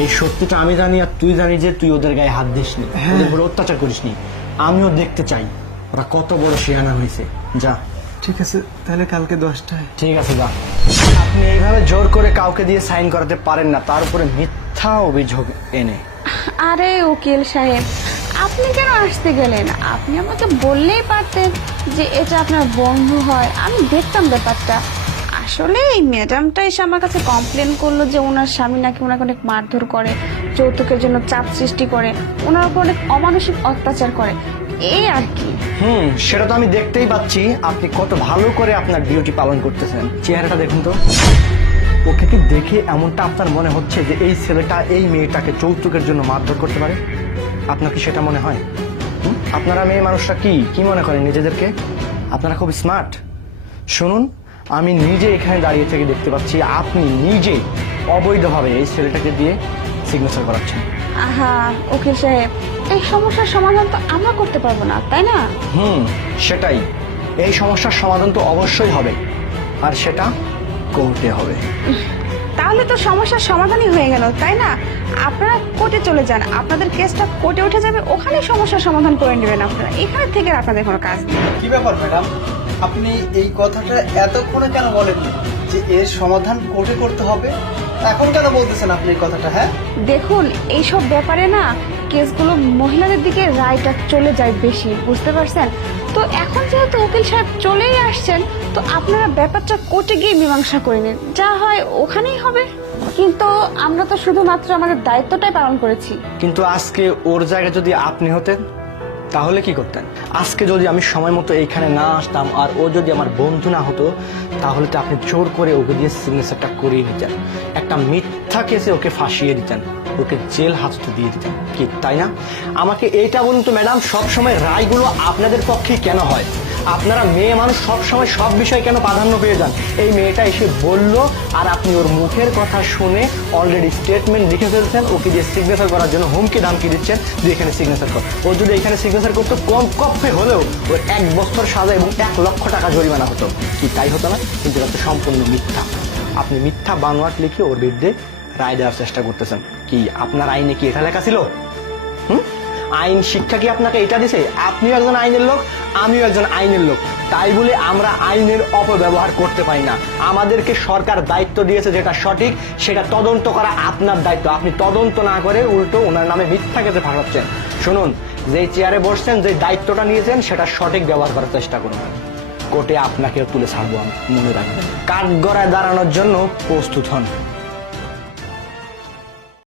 এই সত্যিটা আমি জানি আর তুই জানি যে তুই ওদের গায়ে হাত দিসনি, ওদের উপর অত্যাচার করিসনি। আমিও দেখতে চাই ওরা কত বড় শিয়ানা হয়েছে। যা। ঠিক আছে, তাহলে কালকে 10টায়। ঠিক আছে, যা। আপনি এইভাবে জোর করে কাউকে দিয়ে সাইন করাতে পারেন না, তার উপরে মিথ্যা অভিযোগ এনে। আরে উকিল সাহেব, আপনি কেন আসতে গেলেন? আপনি আমাকে বললেই পারতেন যে এটা আপনার বন্ধু হয়, আমি দেখতাম ব্যাপারটা। আসলে এই ম্যাডামটা এসে আমার কাছে কমপ্লেন করলো যে ওনার স্বামী নাকি ওনাকে অনেক মারধর করে, যৌতুকের জন্য চাপ সৃষ্টি করে, ওনার উপর অনেক অমানসিক অত্যাচার করে, এই আর কি। সেটা তো আমি দেখতেই পাচ্ছি আপনি কত ভালো করে আপনার ডিউটি পালন করতেছেন। চেহারাটা দেখুন তো, ওকে কি দেখে এমনটা আপনার মনে হচ্ছে যে এই ছেলেটা এই মেয়েটাকে যৌতুকের জন্য মারধর করতে পারে? আপনার কি সেটা মনে হয়? আপনারা মেয়ে মানুষরা কি মনে করেন নিজেদেরকে? আপনারা খুব স্মার্ট। শুনুন, আমি নিজে এখানে দাঁড়িয়ে থেকে দেখতে পাচ্ছি আপনি নিজে অবৈধভাবে এই ছেলেটাকে দিয়ে সিগনেচার করাচ্ছেন। আহা উকিল সাহেব, এই সমস্যার সমাধান তো আমরা করতে পারবো না, তাই না? সেটাই। এই সমস্যার সমাধান তো অবশ্যই হবে, আর সেটা কোর্টে হবে। তাহলে তো সমস্যার সমাধানই হয়ে গেল, তাই না? আপনারা কোর্টে চলে যান, আপনাদের কেসটা কোর্টে উঠে যাবে, ওখানে সমস্যার সমাধান করে নেবেন আপনারা। এখানে থেকে আপনাদের কোনো কাজ নেই। কি ব্যাপার ম্যাডাম, আপনি এই কথাটা এতক্ষণে কেন বলেননি যে এর সমাধান কোর্টে করতে হবে? এখন কেন বলতেছেন আপনি এই কথাটা? হ্যাঁ, দেখুন, এইসব ব্যাপারে না কেসগুলো মহিলাদের দিকে রায়টা চলে যায় বেশি, বুঝতে পারছেন? তো এখন যেহেতু উকিল সাহেব চলেই আসছেন, তো আপনারা ব্যাপারটা কোর্টে গিয়ে মীমাংসা করে নিন, যা হয় ওখানেই হবে। কিন্তু আমরা তো শুধুমাত্র আমাদের দায়িত্বটাই পালন করেছি। কিন্তু আজকে ওর জায়গায় যদি আপনি হতেন তাহলে কি করতেন? আজকে যদি আমি সময় মতো এইখানে না আসতাম আর ও যদি আমার বন্ধু না হতো, তাহলে তো আপনি জোর করে ওকে দিয়ে সিগনেচারটা করিয়ে দিতেন, একটা মিথ্যা কেসে ওকে ফাঁসিয়ে দিতেন, ওকে জেল হাজতে দিয়ে দিতেন, কি তাই না? আমাকে এইটা বলুন তো ম্যাডাম, সবসময় রায়গুলো আপনাদের পক্ষেই কেন হয়? আপনারা মেয়ে মানুষ সবসময় সব বিষয় কেন প্রাধান্য পেয়ে যান? এই মেয়েটা এসে বলল আর আপনি ওর মুখের কথা শুনে অলরেডি স্টেটমেন্ট লিখে ফেলছেন, ওকে দিয়ে সিগনেচার করার জন্য হুমকি ধামকি দিচ্ছেন যে এখানে সিগনেচার কর। ও যদি এখানে সিগনেচার করতো কম কপে হলেও ওর 1 বছর সাজা এবং 1 লক্ষ টাকা জরিমানা হতো, কি তাই হতো না? কিন্তু এটা তো সম্পূর্ণ মিথ্যা। আপনি মিথ্যা বানোয়াট লিখে ওর বিরুদ্ধে রায় দেওয়ার চেষ্টা করতেছেন। কি আপনার আইনে কি এটা লেখা ছিল? আইন শিক্ষা কি আপনাকে এটা দিছে? আপনিও একজন আইনের লোক, আমিও একজন আইনের লোক, তাই বলে আমরা আইনের অপব্যবহার করতে পারি না। আমাদেরকে সরকার দায়িত্ব দিয়েছে যেটা সঠিক সেটা তদন্ত করা আপনার দায়িত্ব। আপনি তদন্ত না করে উল্টো ওনার নামে মিথ্যা কেসে ফাঁসাচ্ছেন। শুনুন, যে চেয়ারে বসছেন, যে দায়িত্বটা নিয়েছেন সেটা সঠিক ব্যবহার করার চেষ্টা করুন। কোর্টে আপনাকেও তুলে ছাড়বো আমি, মনে রাখবেন। কাঠগড়ায় দাঁড়ানোর জন্য প্রস্তুত হন।